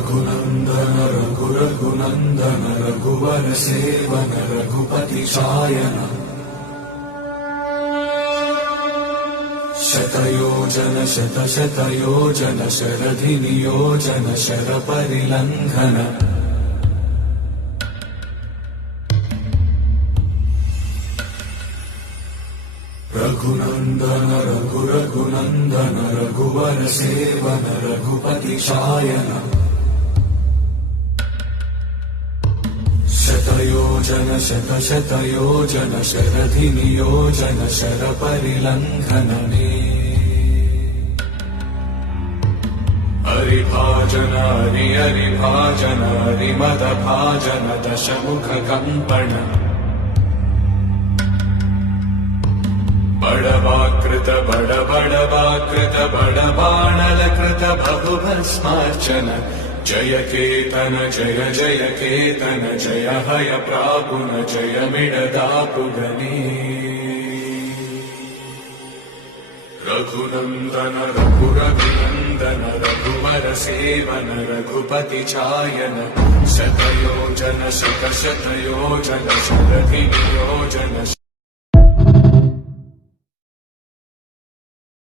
रघुनन्दन रघुरघुनन्दन रघुवर seven Raghupati चायन शतयोजन शतशतयोजन शरधि नियोजन शरपरिलङ्घन रघुनन्दन रघुरघुनन्दन रघुवर seven Raghupati चायन शतयोजन शतशतयोजन शरधि नियोजन शरपरिलङ्घन हरिभाजन हरिभाजन हरिमदभाजन दशमुख कंपन बड़वाकृत बड़वाकृत बड़बाणलकृत बहुभस्मार्चन जय केतन जय जय केतन जय हय प्रापुन जय मिडदापुगनी रघुनन्दन रघुरघुनन्दन रघुवर सेवन रघुपति चायन शतयोजन शतशतयोजन शरधि नियोजन